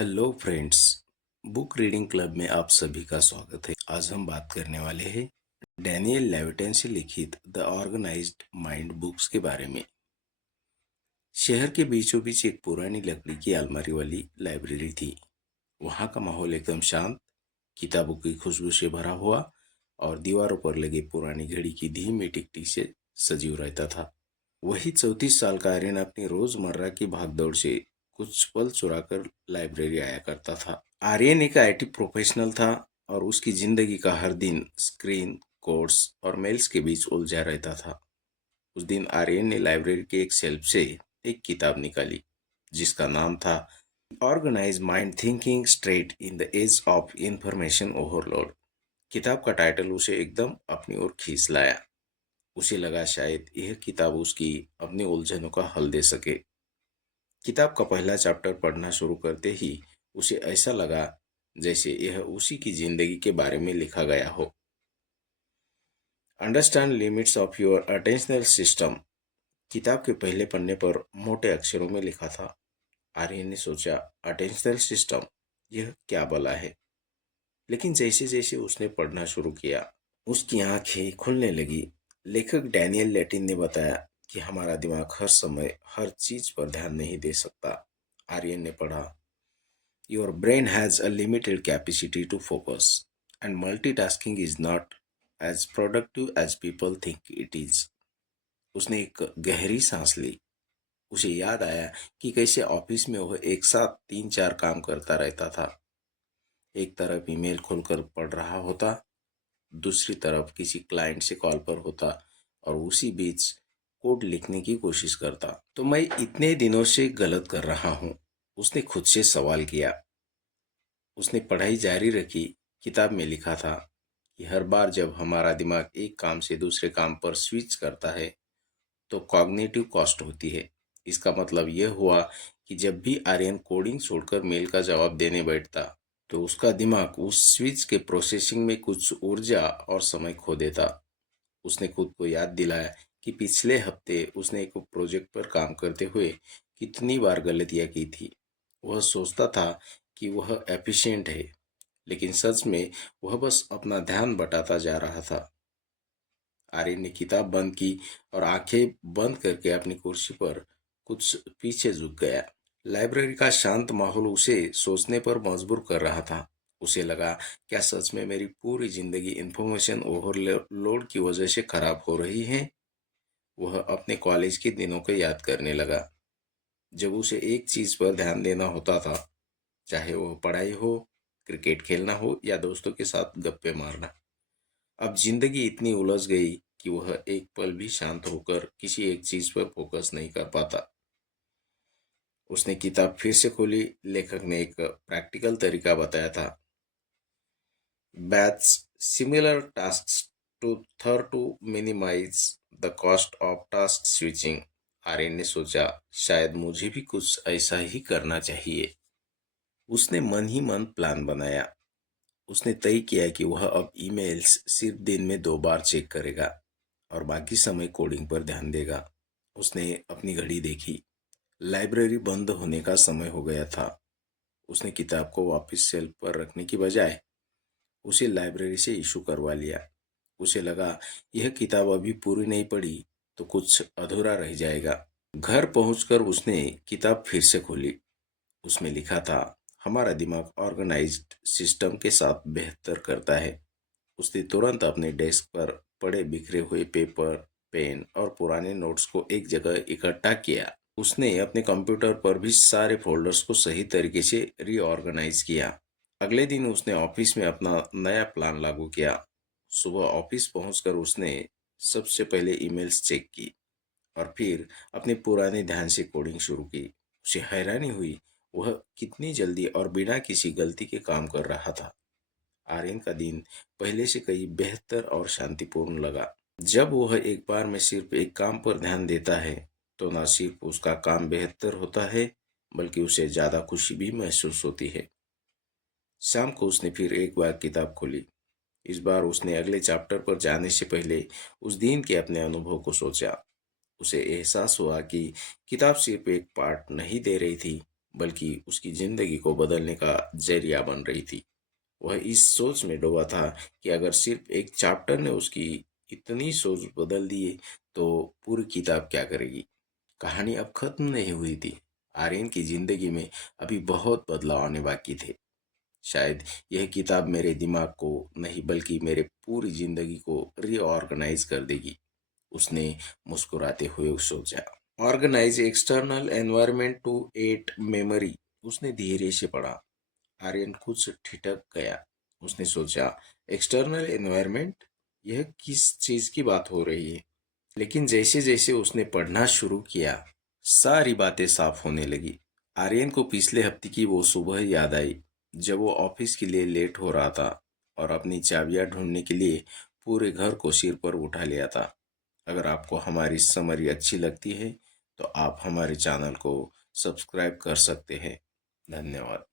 Hello friends. Book reading club में आप सभी का स्वागत है। आज हम बात करने वाले हैं डैनियल लेविटन से लिखित द ऑर्गेनाइज्ड माइंड बुक्स के बारे में। शहर के बीचों बीच एक पुरानी लकड़ी की अलमारी वाली लाइब्रेरी थी। वहाँ का माहौल एकदम शांत, किताबों की खुशबू से भरा हुआ और दीवारों पर लगे पुरानी घड़ी की धीमी टिकटी से सजीव रहता था। वही 34 साल का आर्यन अपनी रोजमर्रा की भागदौड़ से कुछ पल चुराकर लाइब्रेरी आया करता था। आर्यन एक आईटी प्रोफेशनल था और उसकी जिंदगी का हर दिन स्क्रीन, कोर्स और मेल्स के बीच उलझा रहता था। उस दिन आर्यन ने लाइब्रेरी के एक शेल्फ से एक किताब निकाली जिसका नाम था organise mind thinking straight in the age of information overload. किताब का टाइटल उसे एकदम अपनी ओर खींच लाया। उसे लगा शायद यह किताब उसकी अपनी उलझनों का हल दे सके। किताब का पहला चैप्टर पढ़ना शुरू करते ही उसे ऐसा लगा जैसे यह उसी की जिंदगी के बारे में लिखा गया हो। Understand limits of your attentional system, किताब के पहले पन्ने पर मोटे अक्षरों में लिखा था। आर्यन ने सोचा, अटेंशनल सिस्टम, यह क्या भला है। लेकिन जैसे जैसे उसने पढ़ना शुरू किया उसकी आंखें खुलने लगी। लेखक डैनियल लेटिन ने बताया कि हमारा दिमाग हर समय हर चीज पर ध्यान नहीं दे सकता। आर्यन ने पढ़ा, your brain has a limited capacity to focus and multitasking is not as productive as people think it is. उसने एक गहरी सांस ली। उसे याद आया कि कैसे ऑफिस में वह एक साथ 3-4 काम करता रहता था। एक तरफ ईमेल खोलकर पढ़ रहा होता, दूसरी तरफ किसी क्लाइंट से कॉल पर होता और उसी बीच कोड लिखने की कोशिश करता। तो मैं इतने दिनों से गलत कर रहा हूँ, उसने खुद से सवाल किया। उसने पढ़ाई जारी रखी। किताब में लिखा था कि हर बार जब हमारा दिमाग एक काम से दूसरे काम पर स्विच करता है तो कॉग्निटिव कॉस्ट होती है। इसका मतलब यह हुआ कि जब भी आर्यन कोडिंग छोड़कर मेल का जवाब देने बैठता तो उसका दिमाग उस स्विच के प्रोसेसिंग में कुछ ऊर्जा और समय खो देता। उसने खुद को याद दिलाया कि पिछले हफ्ते उसने एक प्रोजेक्ट पर काम करते हुए कितनी बार गलतियां की थी। वह सोचता था कि वह एफिशिएंट है, लेकिन सच में वह बस अपना ध्यान बटाता जा रहा था। आर्यन ने किताब बंद की और आंखें बंद करके अपनी कुर्सी पर कुछ पीछे झुक गया। लाइब्रेरी का शांत माहौल उसे सोचने पर मजबूर कर रहा था। उसे लगा, क्या सच में मेरी पूरी जिंदगी इंफॉर्मेशन ओवरलोड की वजह से खराब हो रही है। वह अपने कॉलेज के दिनों को याद करने लगा जब उसे एक चीज पर ध्यान देना होता था, चाहे वह पढ़ाई हो, क्रिकेट खेलना हो या दोस्तों के साथ गप्पे मारना। अब जिंदगी इतनी उलझ गई कि वह एक पल भी शांत होकर किसी एक चीज पर फोकस नहीं कर पाता। उसने किताब फिर से खोली। लेखक ने एक प्रैक्टिकल तरीका बताया था, batch similar tasks together to minimise the cost of task switching. Aryan ने सोचा, शायद मुझे भी कुछ ऐसा ही करना चाहिए। उसने मन ही मन प्लान बनाया। उसने तय किया कि वह अब ईमेल्स सिर्फ दिन में 2 बार चेक करेगा और बाकी समय कोडिंग पर ध्यान देगा। उसने अपनी घड़ी देखी। लाइब्रेरी बंद होने का समय हो गया था। उसने किताब को वापस शेल्फ पर रखने की बजाय उसे लाइब्रेरी से इशू करवा लिया। उसे लगा, यह किताब अभी पूरी नहीं पढ़ी तो कुछ अधूरा रह जाएगा। घर पहुंचकर उसने किताब फिर से खोली। उसमें लिखा था, हमारा दिमाग ऑर्गेनाइज्ड सिस्टम के साथ बेहतर करता है। उसने तुरंत अपने डेस्क पर पड़े बिखरे हुए पेपर, पेन और पुराने नोट्स को एक जगह इकट्ठा किया। उसने अपने कंप्यूटर पर भी सारे फोल्डर्स को सही तरीके से रीऑर्गेनाइज किया। अगले दिन उसने ऑफिस में अपना नया प्लान लागू किया। सुबह ऑफिस पहुंचकर उसने सबसे पहले ईमेल्स चेक की और फिर अपने पुराने ध्यान से कोडिंग शुरू की। उसे हैरानी हुई, वह कितनी जल्दी और बिना किसी गलती के काम कर रहा था। आर्यन का दिन पहले से कहीं बेहतर और शांतिपूर्ण लगा। जब वह एक बार में सिर्फ एक काम पर ध्यान देता है तो न सिर्फ उसका काम बेहतर होता है बल्कि उसे ज्यादा खुशी भी महसूस होती है। शाम को उसने फिर एक बार किताब खोली। इस बार उसने अगले चैप्टर पर जाने से पहले उस दिन के अपने अनुभव को सोचा। उसे एहसास हुआ कि किताब सिर्फ एक पार्ट नहीं दे रही थी, बल्कि उसकी जिंदगी को बदलने का जरिया बन रही थी। वह इस सोच में डूबा था कि अगर सिर्फ एक चैप्टर ने उसकी इतनी सोच बदल दी तो पूरी किताब क्या करेगी। कहानी अब खत्म नहीं हुई थी। आर्यन की जिंदगी में अभी बहुत बदलाव आने बाकी थे। शायद यह किताब मेरे दिमाग को नहीं बल्कि मेरे पूरी जिंदगी को रीऑर्गेनाइज कर देगी, उसने मुस्कुराते हुए सोचा। Organise external environment to aid memory, उसने धीरे से पढ़ा। आर्यन खुद से ठिठक गया। उसने सोचा, एक्सटर्नल एनवायरनमेंट, यह किस चीज की बात हो रही है। लेकिन जैसे जैसे उसने पढ़ना शुरू किया, सारी बातें साफ होने लगी। आर्यन को पिछले हफ्ते की वो सुबह याद आई जब वो ऑफिस के लिए लेट हो रहा था और अपनी चाबियां ढूंढने के लिए पूरे घर को सिर पर उठा लिया था। अगर आपको हमारी समरी अच्छी लगती है तो आप हमारे चैनल को सब्सक्राइब कर सकते हैं। धन्यवाद।